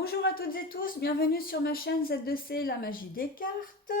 Bonjour à toutes et tous, bienvenue sur ma chaîne Z2C, la magie des cartes.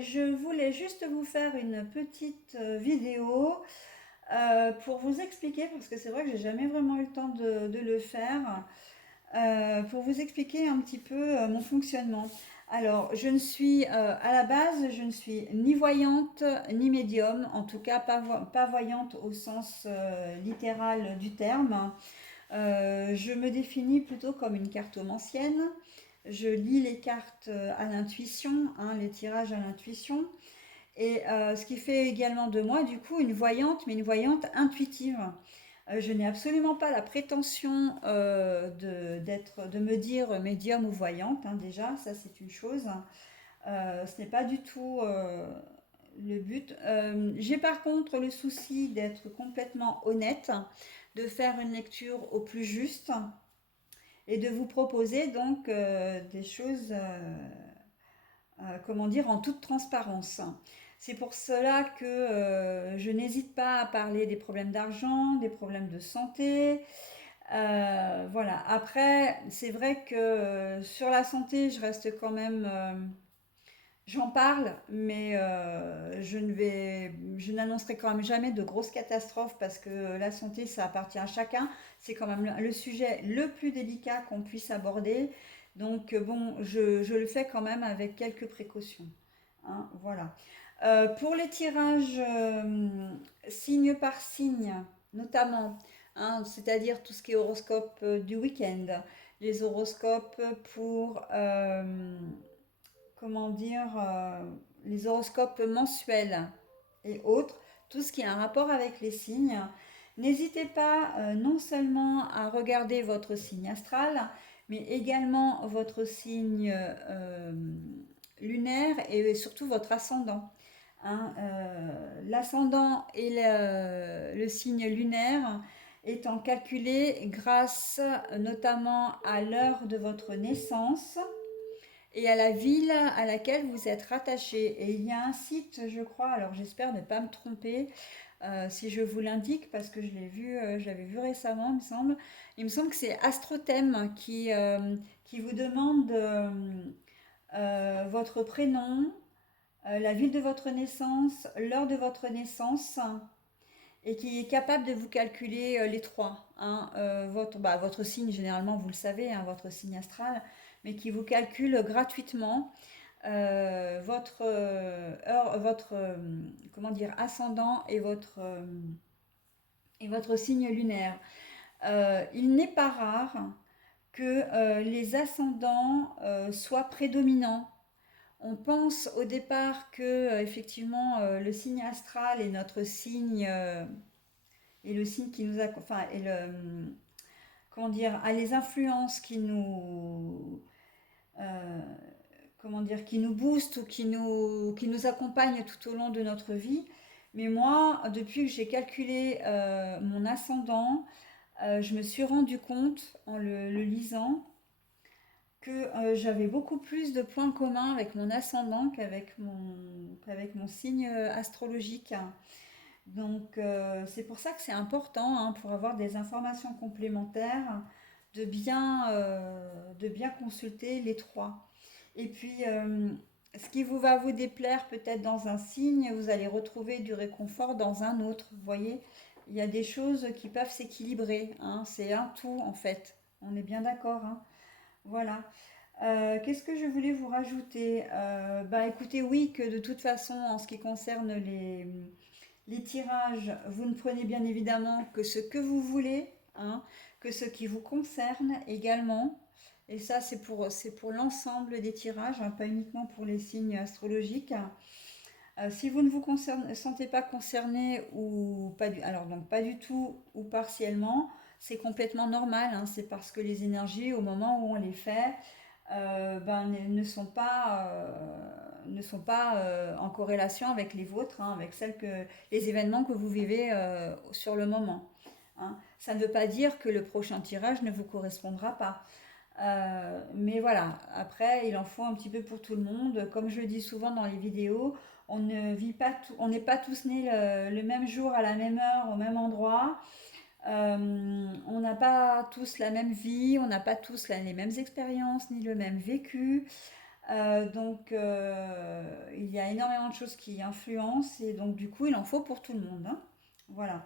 Je voulais juste vous faire une petite vidéo pour vous expliquer, parce que c'est vrai que j'ai jamais vraiment eu le temps de le faire, pour vous expliquer un petit peu mon fonctionnement. Alors, je ne suis à la base, je ne suis ni voyante ni médium, en tout cas pas voyante au sens littéral du terme. Je me définis plutôt comme une cartomancienne. Je lis les cartes à l'intuition, hein, les tirages à l'intuition. Et ce qui fait également de moi, du coup, une voyante, mais une voyante intuitive. Je n'ai absolument pas la prétention de me dire médium ou voyante, hein, déjà, ça c'est une chose. Ce n'est pas du tout le but. J'ai par contre le souci d'être complètement honnête, de faire une lecture au plus juste et de vous proposer donc des choses, comment dire, en toute transparence. C'est pour cela que je n'hésite pas à parler des problèmes d'argent, des problèmes de santé. Voilà. Après, c'est vrai que sur la santé, je reste quand même. J'en parle, mais je n'annoncerai quand même jamais de grosses catastrophes parce que la santé, ça appartient à chacun. C'est quand même le sujet le plus délicat qu'on puisse aborder. Donc bon, je le fais quand même avec quelques précautions, hein, voilà. Pour les tirages signe par signe, notamment, hein, c'est-à-dire tout ce qui est horoscope du week-end, les horoscopes pour comment dire, les horoscopes mensuels et autres, tout ce qui a un rapport avec les signes. N'hésitez pas non seulement à regarder votre signe astral, mais également votre signe lunaire et surtout votre ascendant, hein. L'ascendant et le signe lunaire étant calculés grâce notamment à l'heure de votre naissance et à la ville à laquelle vous êtes rattaché. Et il y a un site, je crois, alors j'espère ne pas me tromper, si je vous l'indique, parce que je l'ai vu, je l'avais vu récemment, il me semble. Il me semble que c'est Astrothème qui vous demande votre prénom, la ville de votre naissance, l'heure de votre naissance, et qui est capable de vous calculer les trois, hein, votre signe, généralement, vous le savez, hein, votre signe astral, mais qui vous calcule gratuitement votre comment dire, ascendant et votre signe lunaire. Il n'est pas rare que les ascendants soient prédominants. On pense au départ que effectivement le signe astral est notre signe et le signe qui nous a, enfin, et le, comment dire, a les influences euh, comment dire, qui nous boostent ou qui nous accompagnent tout au long de notre vie. Mais moi, depuis que j'ai calculé mon ascendant, je me suis rendu compte en le lisant que j'avais beaucoup plus de points communs avec mon ascendant qu'avec mon signe astrologique. Donc c'est pour ça que c'est important, hein, pour avoir des informations complémentaires, de bien consulter les trois. Et puis, ce qui va vous déplaire peut-être dans un signe, vous allez retrouver du réconfort dans un autre. Vous voyez, il y a des choses qui peuvent s'équilibrer, hein, c'est un tout en fait. On est bien d'accord, hein. Voilà. Qu'est-ce que je voulais vous rajouter? Bah écoutez, oui, que de toute façon, en ce qui concerne les tirages, vous ne prenez bien évidemment que ce que vous voulez, hein, que ce qui vous concerne également. Et ça, c'est pour l'ensemble des tirages, hein, pas uniquement pour les signes astrologiques. Si vous ne vous sentez pas concerné ou pas alors donc pas du tout ou partiellement, c'est complètement normal, hein. C'est parce que les énergies, au moment où on les fait, ne sont pas en corrélation avec les vôtres, hein, avec les événements que vous vivez sur le moment, hein. Ça ne veut pas dire que le prochain tirage ne vous correspondra pas. Mais voilà, après, il en faut un petit peu pour tout le monde. Comme je le dis souvent dans les vidéos, on ne vit pas on n'est pas tous nés le même jour, à la même heure, au même endroit. On n'a pas tous la même vie, on n'a pas tous les mêmes expériences, ni le même vécu. Il y a énormément de choses qui influencent et donc du coup, il en faut pour tout le monde, hein. Voilà.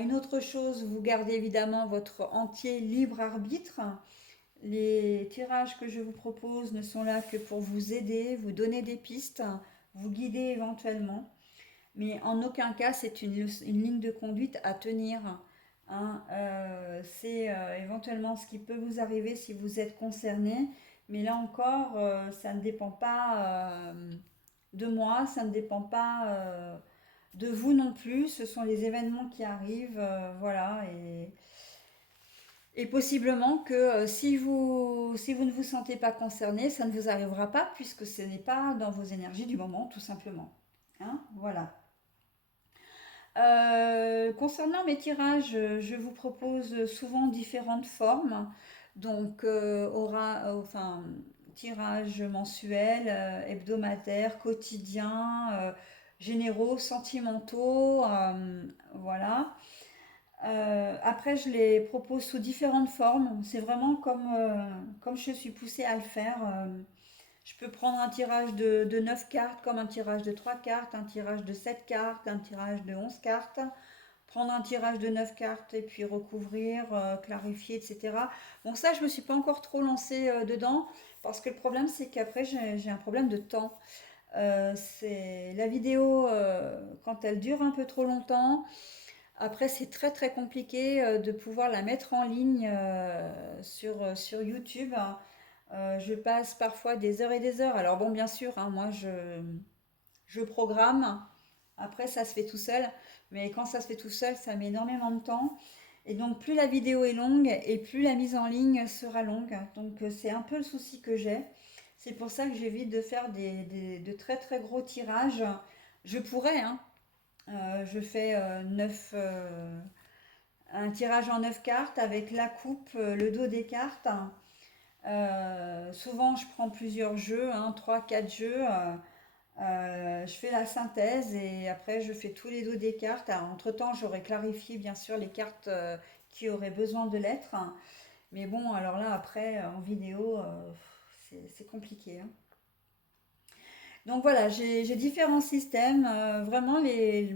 Une autre chose, vous gardez évidemment votre entier libre arbitre. Les tirages que je vous propose ne sont là que pour vous aider, vous donner des pistes, vous guider éventuellement. Mais en aucun cas, c'est une ligne de conduite à tenir, hein. C'est éventuellement ce qui peut vous arriver si vous êtes concerné. Mais là encore, ça ne dépend pas de moi, ça ne dépend pas de vous non plus. Ce sont les événements qui arrivent, voilà. Et possiblement que si vous ne vous sentez pas concerné, ça ne vous arrivera pas puisque ce n'est pas dans vos énergies du moment, tout simplement, hein, voilà. Concernant mes tirages, je vous propose souvent différentes formes. Donc, enfin, tirage mensuel, hebdomadaire, quotidien, généraux, sentimentaux, voilà. Après, je les propose sous différentes formes. C'est vraiment comme je suis poussée à le faire. Je peux prendre un tirage de 9 cartes comme un tirage de 3 cartes, un tirage de 7 cartes, un tirage de 11 cartes. Prendre un tirage de 9 cartes et puis recouvrir, clarifier, etc. Bon, ça, je ne me suis pas encore trop lancée dedans parce que le problème, c'est qu'après, j'ai un problème de temps. C'est la vidéo, quand elle dure un peu trop longtemps, après, c'est très très compliqué de pouvoir la mettre en ligne sur YouTube. Je passe parfois des heures et des heures. Alors bon, bien sûr, hein, moi je programme. Après, ça se fait tout seul. Mais quand ça se fait tout seul, ça met énormément de temps. Et donc, plus la vidéo est longue et plus la mise en ligne sera longue. Donc, c'est un peu le souci que j'ai. C'est pour ça que j'évite de faire de très très gros tirages. Je pourrais, hein. Je fais un tirage en 9 cartes avec la coupe, le dos des cartes. Souvent, je prends plusieurs jeux, hein, 3-4 jeux. Je fais la synthèse et après, je fais tous les dos des cartes. Alors, entre-temps, j'aurais clarifié bien sûr les cartes qui auraient besoin de l'être. Mais bon, alors là, après, en vidéo, c'est compliqué, hein. Donc voilà, j'ai différents systèmes. Vraiment, les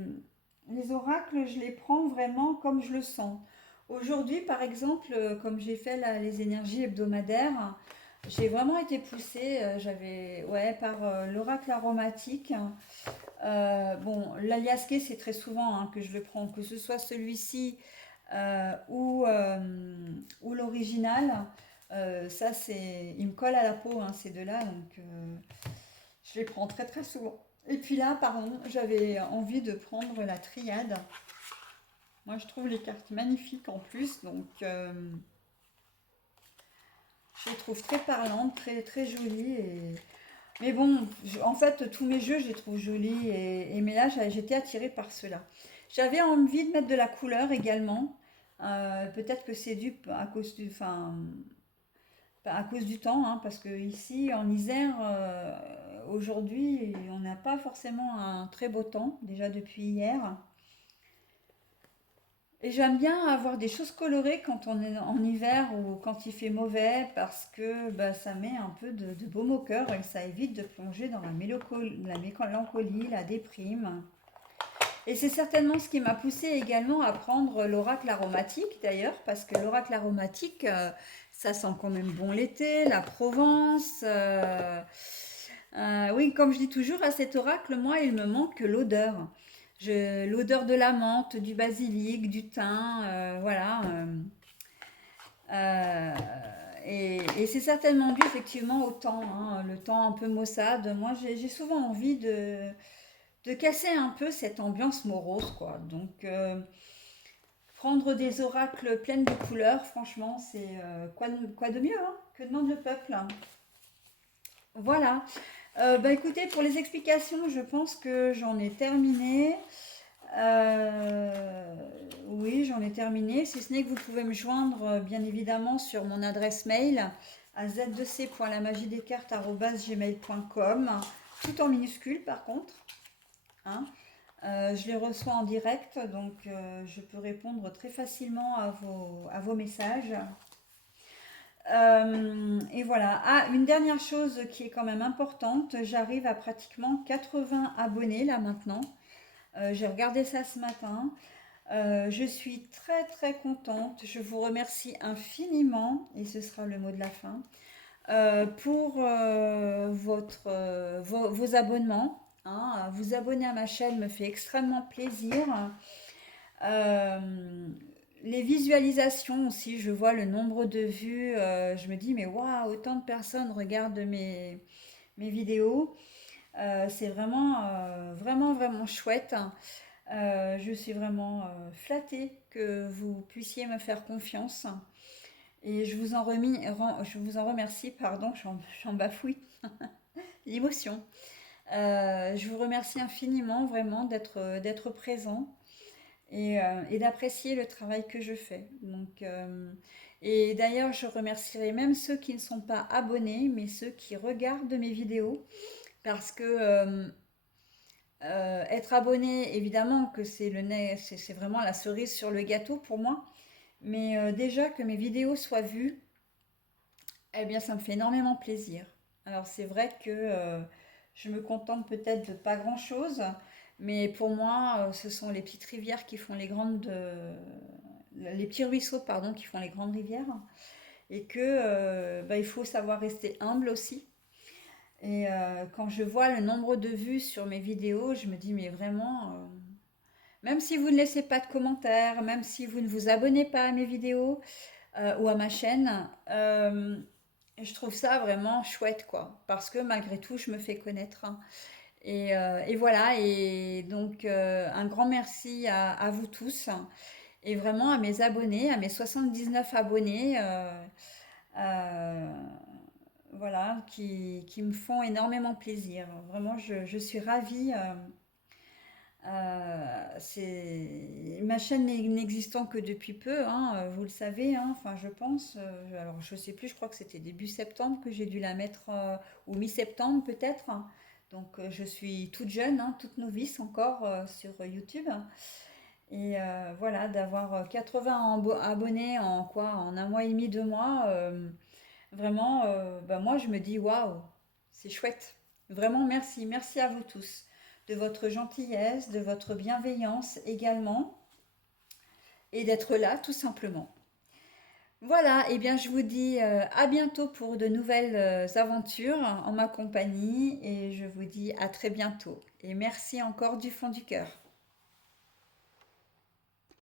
oracles, je les prends vraiment comme je le sens. Aujourd'hui, par exemple, comme j'ai fait là, les énergies hebdomadaires, j'ai vraiment été poussée, ouais, par l'oracle aromatique. Bon, l'aliasqué, c'est très souvent hein, que je le prends, que ce soit celui-ci ou l'original. Ça, il me colle à la peau, hein, ces deux-là, donc je les prends très très souvent. Et puis là, pardon, j'avais envie de prendre la triade. Moi, je trouve les cartes magnifiques en plus, donc je les trouve très parlantes, très très jolies. Mais bon, en fait, tous mes jeux, je les trouve jolis. Mais là, j'étais attirée par ceux-là. J'avais envie de mettre de la couleur également. Peut-être que c'est dû à cause du temps, hein, parce que ici, en Isère, aujourd'hui, on n'a pas forcément un très beau temps, déjà depuis hier. Et j'aime bien avoir des choses colorées quand on est en hiver ou quand il fait mauvais parce que bah, ça met un peu de baume au cœur et ça évite de plonger dans la mélancolie, la déprime. Et c'est certainement ce qui m'a poussé également à prendre l'oracle aromatique d'ailleurs, parce que l'oracle aromatique, ça sent quand même bon l'été, la Provence. Oui, comme je dis toujours, à cet oracle, moi, il me manque l'odeur. L'odeur de la menthe, du basilic, du thym, voilà. Euh, et c'est certainement dû effectivement au temps, hein, le temps un peu maussade. Moi, j'ai souvent envie de casser un peu cette ambiance morose, quoi. Donc, prendre des oracles pleines de couleurs, franchement, c'est quoi de mieux, hein, que demande le peuple. Voilà. Bah écoutez, pour les explications, je pense que j'en ai terminé. Euh, oui, j'en ai terminé. Si ce n'est que vous pouvez me joindre, bien évidemment, sur mon adresse mail à z2c.lamagidescartes@gmail.com, tout en minuscule par contre, hein. Je les reçois en direct, donc je peux répondre très facilement à vos messages. Et voilà. Ah, une dernière chose qui est quand même importante, j'arrive à pratiquement 80 abonnés là maintenant. J'ai regardé ça ce matin. Je suis très très contente. Je vous remercie infiniment, et ce sera le mot de la fin, pour vos abonnements. Hein. Vous abonner à ma chaîne me fait extrêmement plaisir. Euh, les visualisations aussi, je vois le nombre de vues, je me dis mais waouh, autant de personnes regardent mes vidéos. C'est vraiment, vraiment, vraiment chouette. Je suis vraiment flattée que vous puissiez me faire confiance. Et je vous en remercie, pardon, j'en bafouille, l'émotion. Je vous remercie infiniment vraiment d'être présent et d'apprécier le travail que je fais. Donc, et d'ailleurs, je remercierai même ceux qui ne sont pas abonnés, mais ceux qui regardent mes vidéos, parce que être abonné, évidemment que c'est vraiment la cerise sur le gâteau pour moi, mais déjà que mes vidéos soient vues, eh bien, ça me fait énormément plaisir. Alors, c'est vrai que je me contente peut-être de pas grand-chose, mais pour moi, ce sont les petites rivières qui font les petits ruisseaux, pardon, qui font les grandes rivières, et que bah, il faut savoir rester humble aussi. Et quand je vois le nombre de vues sur mes vidéos, je me dis, mais vraiment, même si vous ne laissez pas de commentaires, même si vous ne vous abonnez pas à mes vidéos ou à ma chaîne, je trouve ça vraiment chouette, quoi. Parce que malgré tout, je me fais connaître. Hein. Et voilà, et donc un grand merci à vous tous et vraiment à mes abonnés, à mes 79 abonnés, euh, voilà, qui me font énormément plaisir. Vraiment, je suis ravie. Ma chaîne n'existant que depuis peu, hein, vous le savez, hein, enfin je pense. Alors je sais plus, je crois que c'était début septembre que j'ai dû la mettre, ou mi-septembre peut-être. Donc je suis toute jeune, hein, toute novice encore sur YouTube. Et voilà, d'avoir 80 abonnés en quoi, en un mois et demi, 2 mois, vraiment, bah, moi je me dis waouh, c'est chouette. Vraiment merci, merci à vous tous de votre gentillesse, de votre bienveillance également, et d'être là tout simplement. Voilà, et bien je vous dis à bientôt pour de nouvelles aventures en ma compagnie, et je vous dis à très bientôt. Et merci encore du fond du cœur.